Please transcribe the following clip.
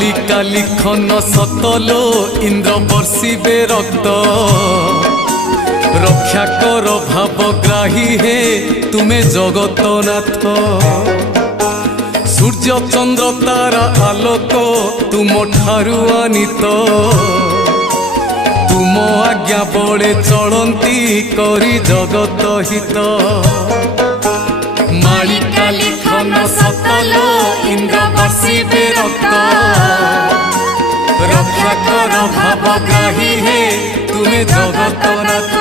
मालिका लिखन सतलो इंद्र बर्षिबे रक्त रक्षा कर भावग्राही हे तुमे जगतनाथ। सूर्य चंद्र तारा आलोक तुम ठारु आनीत तुम आज्ञा बड़े चलती करी जगत हित। मालिका लिखन सतलो इंद्र बर्षिबे रक्त रक्षा कर भावग्राही हे तुमे जगतनाथ।